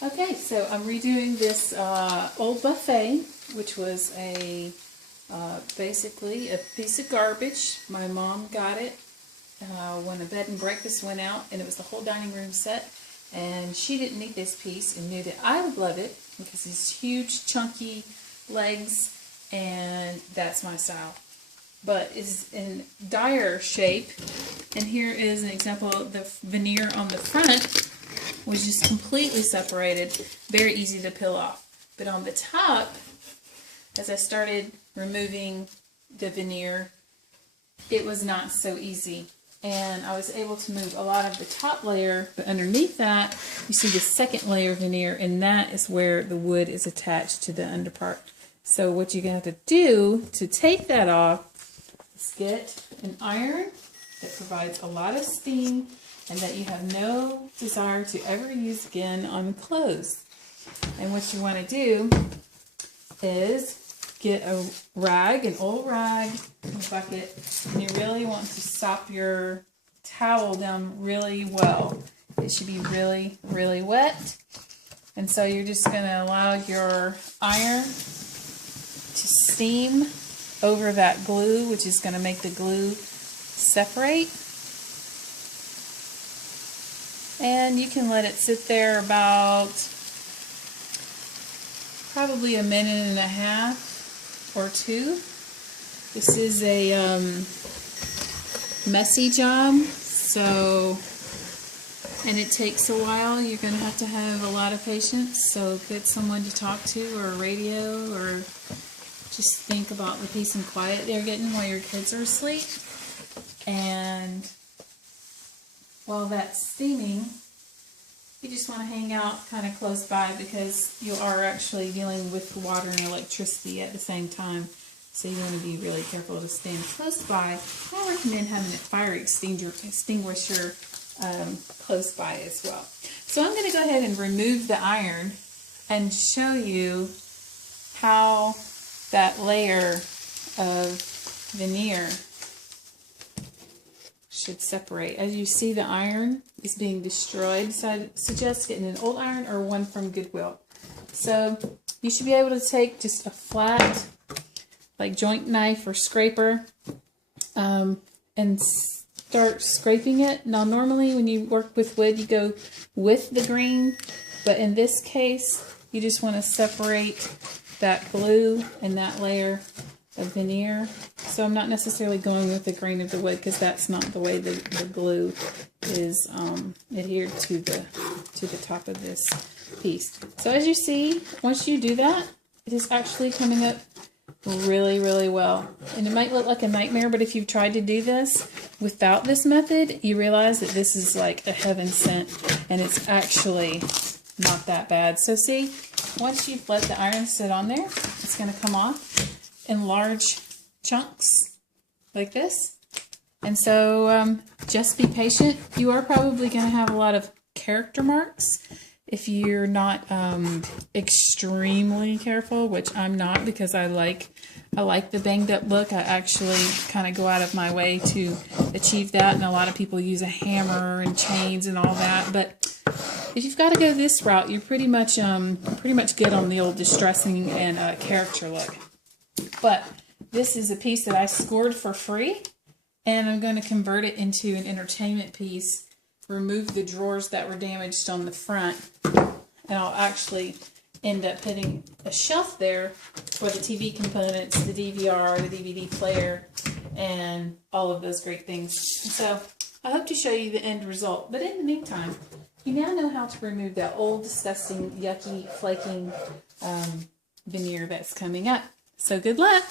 Okay, so I'm redoing this old buffet, which was basically a piece of garbage. My mom got it when the bed and breakfast went out, and it was the whole dining room set. And she didn't need this piece and knew that I would love it because these huge, chunky legs, and that's my style. But it's in dire shape, and here is an example of the veneer on the front was just completely separated, very easy to peel off. But on the top, as I started removing the veneer, it was not so easy. And I was able to move a lot of the top layer, but underneath that, you see the second layer of veneer, and that is where the wood is attached to the underpart. So what you're going to have to do to take that off is get an iron that provides a lot of steam and that you have no desire to ever use again on clothes. And what you want to do is get a rag, an old rag, a bucket, and you really want to sop your towel down really well. It should be really, really wet. And so you're just going to allow your iron to steam over that glue, which is going to make the glue separate. And you can let it sit there about probably a minute and a half or two. This is a messy job, and it takes a while. You're going to have a lot of patience, so get someone to talk to, or a radio, or just think about the peace and quiet they're getting while your kids are asleep. And while that's steaming, you just want to hang out kind of close by because you are actually dealing with water and electricity at the same time. So you want to be really careful to stand close by. I recommend having a fire extinguisher close by as well. So I'm going to go ahead and remove the iron and show you how that layer of veneer should separate. As you see, the iron is being destroyed, so I suggest getting an old iron or one from Goodwill. So you should be able to take just a flat, like joint knife or scraper, and start scraping it. Now normally when you work with wood, you go with the grain, but in this case, you just want to separate that glue and that layer of veneer. So I'm not necessarily going with the grain of the wood because that's not the way the glue is adhered to the top of this piece. So as you see, once you do that, it is actually coming up really, really well. And it might look like a nightmare, but if you've tried to do this without this method, you realize that this is like a heaven sent, and it's actually not that bad. So see, once you've let the iron sit on there, it's going to come off in large chunks like this. And so just be patient. You are probably going to have a lot of character marks if you're not extremely careful, which I'm not, because I like the banged up look. I actually kind of go out of my way to achieve that, and a lot of people use a hammer and chains and all that. But if you've got to go this route, you're pretty much good on the old distressing and character look. But this is a piece that I scored for free, and I'm going to convert it into an entertainment piece, remove the drawers that were damaged on the front, and I'll actually end up putting a shelf there for the TV components, the DVR, the DVD player, and all of those great things. So I hope to show you the end result. But in the meantime, you now know how to remove that old, disgusting, yucky, flaking veneer that's coming up. So good luck!